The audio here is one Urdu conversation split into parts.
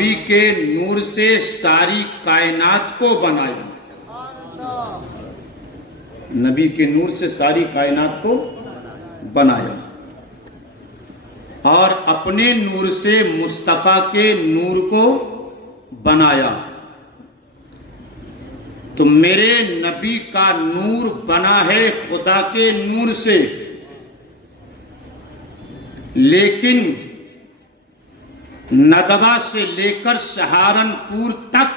نبی کے نور سے ساری کائنات کو بنایا. نبی کے نور سے ساری کائنات کو بنایا اور اپنے نور سے مصطفیٰ کے نور کو بنایا. تو میرے نبی کا نور بنا ہے خدا کے نور سے، لیکن ندوہ سے لے کر سہارنپور تک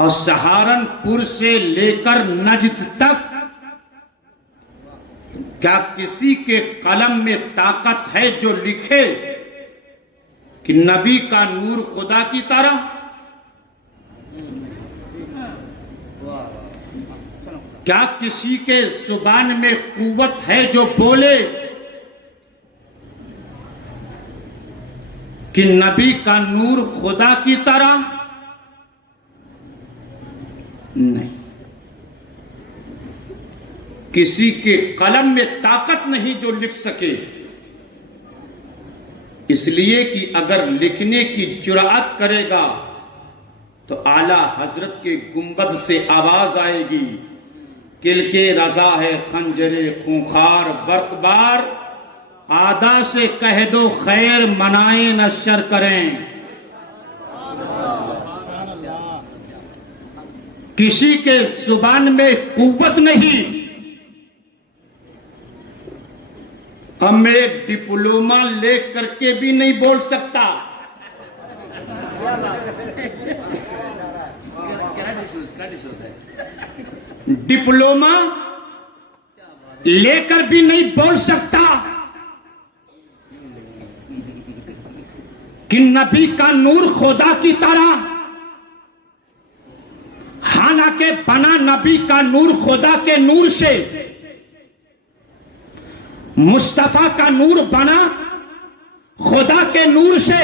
اور سہارنپور سے لے کر نجد تک کیا کسی کے قلم میں طاقت ہے جو لکھے کہ نبی کا نور خدا کی طرح؟ کیا کسی کے زبان میں قوت ہے جو بولے کہ نبی کا نور خدا کی طرح؟ نہیں. کسی کے قلم میں طاقت نہیں جو لکھ سکے، اس لیے کہ اگر لکھنے کی جرأت کرے گا تو اعلی حضرت کے گنبد سے آواز آئے گی، کل کے رضا ہے خنجر خونخوار برق بار، آدھا سے کہہ دو خیر منائیں نہ شر کریں. کسی کے زبان میں قوت نہیں. اب میں ڈپلومہ لے کر کے بھی نہیں بول سکتا، ڈپلومہ لے کر بھی نہیں بول سکتا کہ نبی کا نور خدا کی طرح. حالانکہ بنا نبی کا نور خدا کے نور سے، مصطفیٰ کا نور بنا خدا کے نور سے،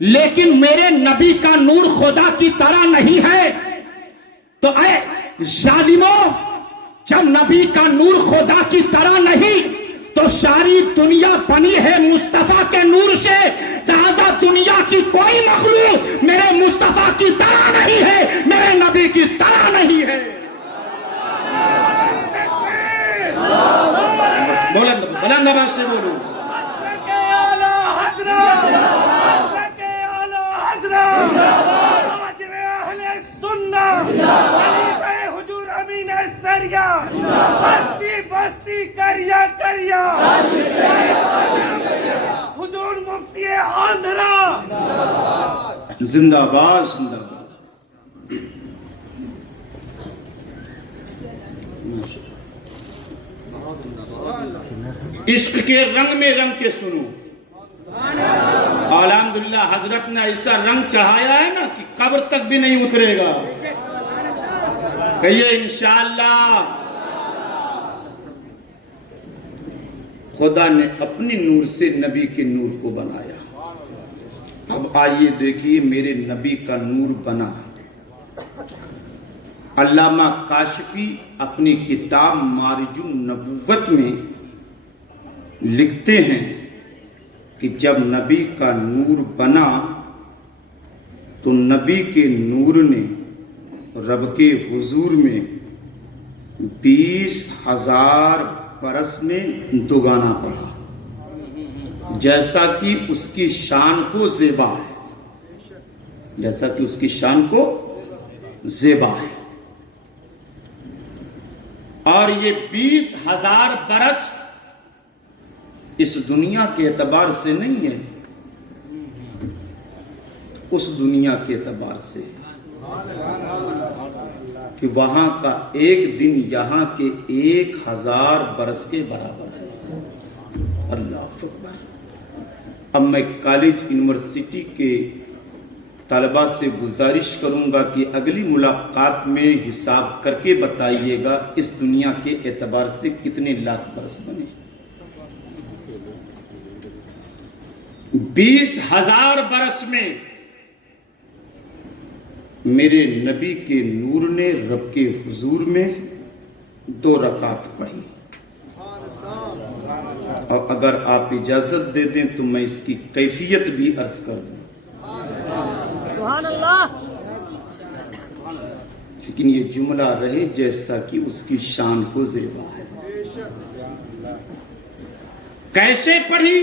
لیکن میرے نبی کا نور خدا کی طرح نہیں ہے. تو اے ظالموں، جب نبی کا نور خدا کی طرح نہیں تو ساری دنیا بنی ہے مصطفیٰ کے نور سے، لہذا دنیا کی کوئی مخلوق میرے مصطفیٰ کی طرح نہیں ہے، میرے نبی کی طرح نہیں ہے. بلند آواز سے بولو. بستی کریا کریا حضور مفتی آندھرا زندہ باد زندہ باد. عشق کے رنگ میں رنگ کے سنو. الحمدللہ حضرت نے ایسا رنگ چڑھایا ہے نا کہ قبر تک بھی نہیں اترے گا. کہیے انشاءاللہ. خدا نے اپنی نور سے نبی کے نور کو بنایا. اب آئیے دیکھیے میرے نبی کا نور بنا. علامہ کاشفی اپنی کتاب معرج النبوت میں لکھتے ہیں کہ جب نبی کا نور بنا تو نبی کے نور نے رب کے حضور میں 20,000 برس میں دوگانا پڑھا، جیسا کہ اس کی شان کو زیبا ہے، جیسا کہ اس کی شان کو زیبا ہے. اور یہ 20,000 برس اس دنیا کے اعتبار سے نہیں ہے، اس دنیا کے اعتبار سے کہ وہاں کا ایک دن یہاں کے 1,000 برس کے برابر ہے. اللہ اکبر. اب میں کالج یونیورسٹی کے طلبہ سے گزارش کروں گا کہ اگلی ملاقات میں حساب کر کے بتائیے گا اس دنیا کے اعتبار سے کتنے لاکھ برس بنے. 20,000 برس میں میرے نبی کے نور نے رب کے حضور میں 2 رکعت پڑھی. اور اگر آپ اجازت دے دیں تو میں اس کی کیفیت بھی عرض کر دوں، سبحان اللہ. لیکن یہ جملہ رہے جیسا کہ اس کی شان کو زیبا ہے. کیسے پڑھی؟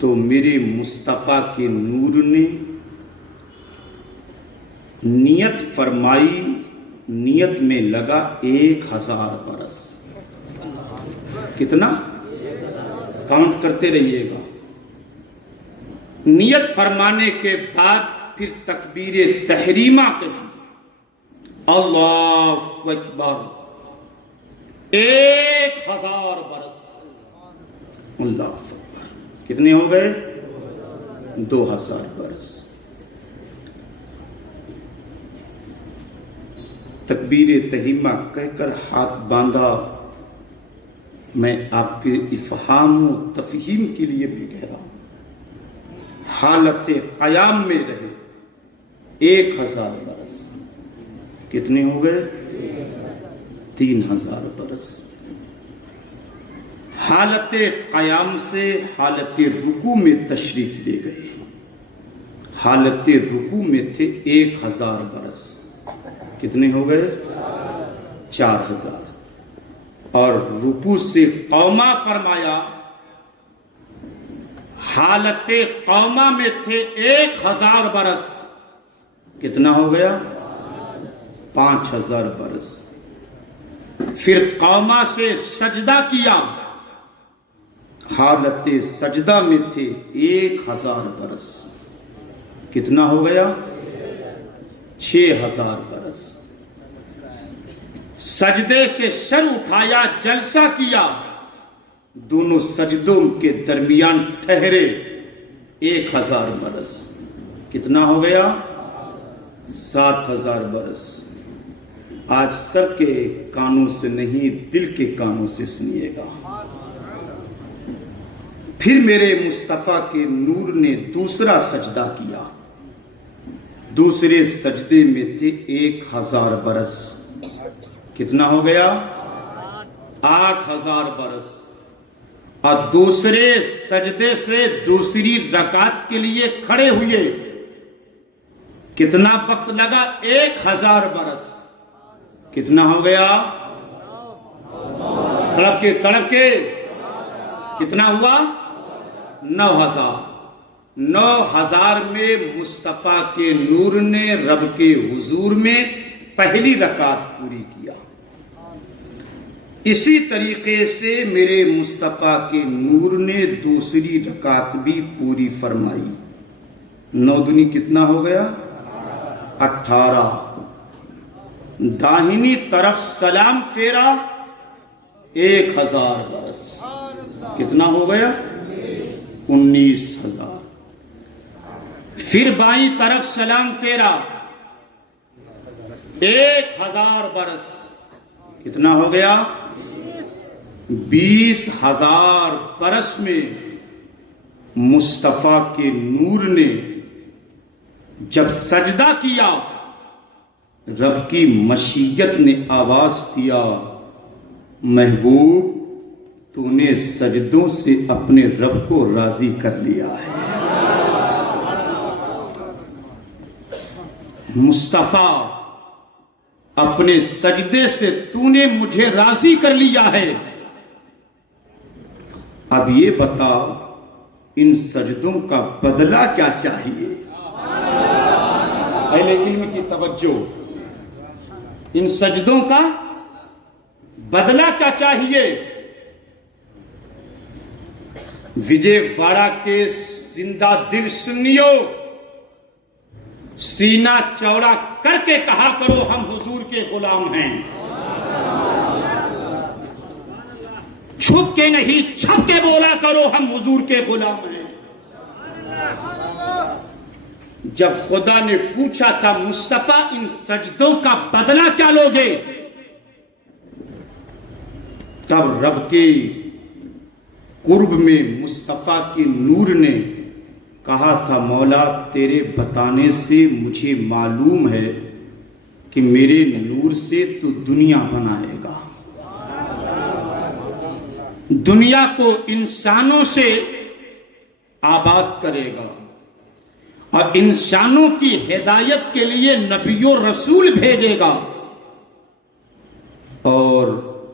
تو میرے مصطفیٰ کے نور نے نیت فرمائی، نیت میں لگا 1000 برس. کتنا؟ کاؤنٹ کرتے رہیے گا. نیت فرمانے کے بعد پھر تکبیر تحریمہ کہی، اللہ اکبر، 1000 برس. اللہ اکبر، کتنے ہو گئے؟ 2000 برس. تکبیر تحریمہ کہہ کر ہاتھ باندھا. میں آپ کے افہام و تفہیم کے لیے بھی کہہ رہا ہوں، حالت قیام میں رہے 1000 برس. کتنے ہو گئے؟ 3000 برس. حالت قیام سے حالت رکوع میں تشریف لے گئے. حالت رکوع میں تھے 1000 برس. کتنے ہو گئے؟ 4000. اور رکوع سے قوما فرمایا. حالت قوما میں تھے 1000 برس. کتنا ہو گیا؟ 5000 برس. پھر قوما سے سجدہ کیا. حالت سجدہ میں تھے 1000 برس. کتنا ہو گیا؟ 6000 برس. سجدے سے سر اٹھایا، جلسہ کیا. دونوں سجدوں کے درمیان ٹھہرے 1000 برس. کتنا ہو گیا؟ 7000 برس. آج سر کے کانوں سے نہیں، دل کے کانوں سے سنیے گا. پھر میرے مصطفیٰ کے نور نے دوسرا سجدہ کیا. دوسرے سجدے میں تھے 1000 برس. کتنا ہو گیا؟ 8000 برس. اور دوسرے سجدے سے دوسری رکعت کے لیے کھڑے ہوئے. کتنا وقت لگا؟ 1000 برس. کتنا ہو گیا؟ تڑپ کے کتنا ہوا؟ 9000. 9000 میں مصطفیٰ کے نور نے رب کے حضور میں پہلی رکعت پوری کیا. اسی طریقے سے میرے مصطفیٰ کے نور نے دوسری رکعت بھی پوری فرمائی. 9 دنی کتنا ہو گیا؟ 18. داہنی طرف سلام پھیرا 1000 برس. کتنا ہو گیا؟ 19,000. پھر بائیں طرف سلام پھیرا 1000 برس. کتنا ہو گیا؟ 20,000 برس میں مصطفیٰ کے نور نے جب سجدہ کیا، رب کی مشیت نے آواز دیا، محبوب تو نے سجدوں سے اپنے رب کو راضی کر لیا ہے. مصطفیٰ اپنے سجدے سے تو نے مجھے راضی کر لیا ہے. اب یہ بتا ان سجدوں کا بدلہ کیا چاہیے؟ اہل علم کی توجہ. ان سجدوں کا بدلہ کیا چاہیے؟ وجے واڑہ کے زندہ دل سنیو، سینہ چوڑا کر کے کہا کرو ہم حضور کے غلام ہیں. چھپ کے نہیں، چھپ کے بولا کرو ہم حضور کے غلام ہیں. جب خدا نے پوچھا تھا مصطفیٰ ان سجدوں کا بدلہ کیا لوگے، تب رب کے قرب میں مصطفیٰ کے نور نے کہا تھا، مولا تیرے بتانے سے مجھے معلوم ہے کہ میرے نور سے تو دنیا بنائے گا. دنیا کو انسانوں سے آباد کرے گا اور انسانوں کی ہدایت کے لیے نبی و رسول بھیجے گا، اور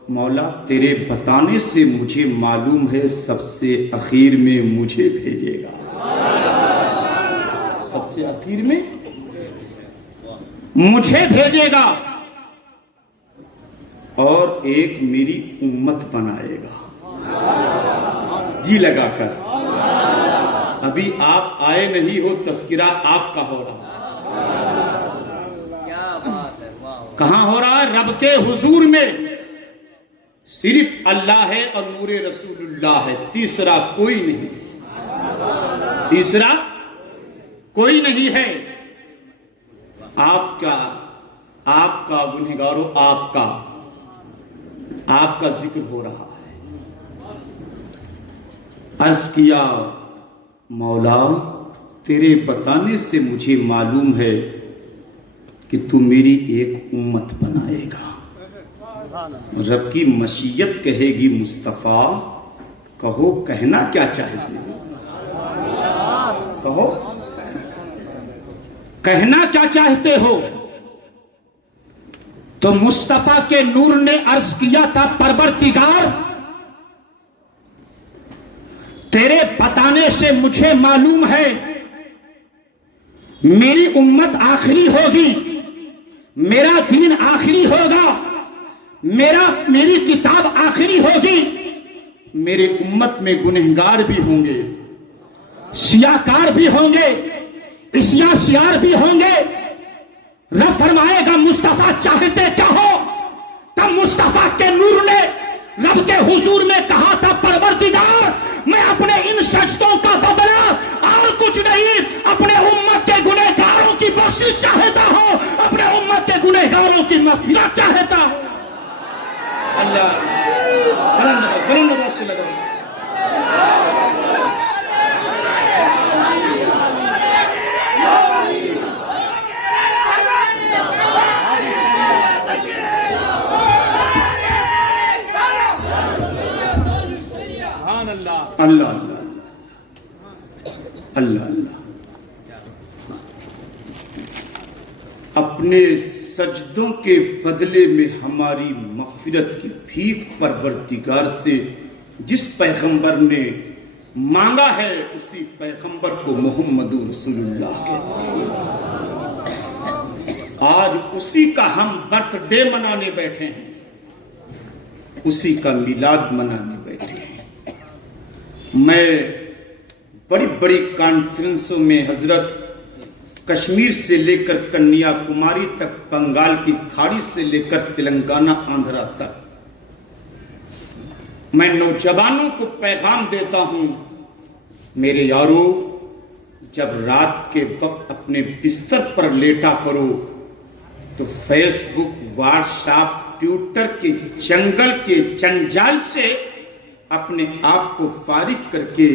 مولا تیرے بتانے سے مجھے معلوم ہے سب سے اخیر میں مجھے بھیجے گا، سب سے اخیر میں مجھے بھیجے گا اور ایک میری امت بنائے گا۔ جی لگا کر، ابھی آپ آئے نہیں ہو، تذکرہ آپ کا ہو رہا، کہاں ہو رہا ہے؟ رب کے حضور میں صرف اللہ ہے اور نور رسول اللہ ہے، تیسرا کوئی نہیں، تیسرا کوئی نہیں ہے۔ آپ کا گنہگارو، آپ کا ذکر ہو رہا ہے۔ عرض کیا مولا تیرے بتانے سے مجھے معلوم ہے کہ تو میری ایک امت بنائے گا۔ رب کی مشیت کہے گی مصطفیٰ کہو کہنا کیا چاہتے ہو، کہو کہنا کیا چاہتے ہو؟ تو مصطفیٰ کے نور نے عرض کیا تھا پروردگار تیرے بتانے سے مجھے معلوم ہے میری امت آخری ہوگی، میرا دین آخری ہوگا، میری کتاب آخری ہوگی، میرے امت میں گنہگار بھی ہوں گے، سیاکار بھی ہوں گے، عصیاں سیار بھی ہوں گے۔ رب فرمائے گا مصطفیٰ چاہتے کیا ہو؟ تب مصطفیٰ کے نور نے رب کے حضور میں کہا تھا پروردگار میں اپنے ان سجدوں کا بدلہ اور کچھ نہیں، اپنے امت کے گنہگاروں کی بخشش چاہتا ہوں، اپنے امت کے گنہگاروں کی مغفرت چاہتا ہوں۔ اللہ بلند آواز سے لگا اللہ اللہ اللہ اللہ۔ اپنے سجدوں کے بدلے میں ہماری مغفرت کی بھیک پروردگار سے جس پیغمبر نے مانگا ہے اسی پیغمبر کو محمد رسول اللہ کہتے ہیں۔ آج اسی کا ہم برتھ ڈے منانے بیٹھے ہیں، اسی کا میلاد منانے بیٹھے ہیں۔ میں بڑی بڑی کانفرنسوں میں حضرت کشمیر سے لے کر کنیا کماری تک، بنگال کی کھاڑی سے لے کر تلنگانہ آندھرا تک، میں نوجوانوں کو پیغام دیتا ہوں میرے یارو جب رات کے وقت اپنے بستر پر لیٹا کرو تو فیس بک، واٹس ایپ، ٹویٹر کے جنگل کے جنجال سے اپنے آپ کو فارغ کر کے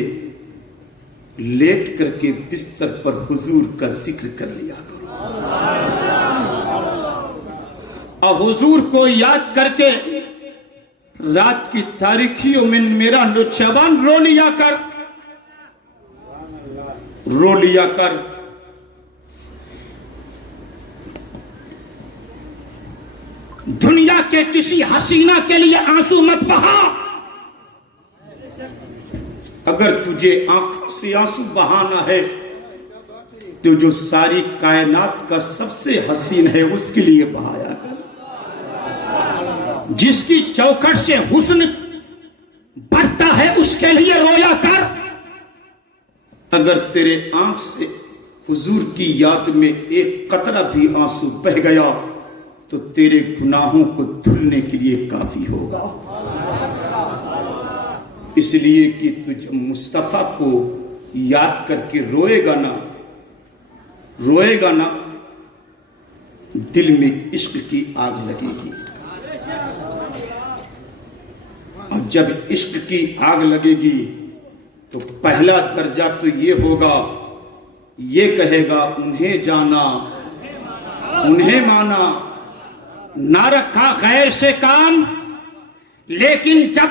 لیٹ کر کے بستر پر حضور کا ذکر کر لیا کرو، اور حضور کو یاد کر کے رات کی تاریکیوں میں میرا نوجوان رو لیا کر۔ دنیا کے کسی حسینہ کے لیے آنسو مت بہا، اگر تجھے آنکھوں سے آنسو بہانا ہے تو جو ساری کائنات کا سب سے حسین ہے اس کے لیے بہایا کر، جس کی چوکھٹ سے حسن بڑھتا ہے اس کے لیے رویا کر۔ اگر تیرے آنکھ سے حضور کی یاد میں ایک قطرہ بھی آنسو بہ گیا تو تیرے گناہوں کو دھلنے کے لیے کافی ہوگا، اس لیے کہ تجھ مصطفیٰ کو یاد کر کے روئے گا نا، دل میں عشق کی آگ لگے گی، اور جب عشق کی آگ لگے گی تو پہلا درجہ تو یہ ہوگا، یہ کہے گا انہیں جانا انہیں مانا، نہ رکھا غیر سے کام، لیکن جب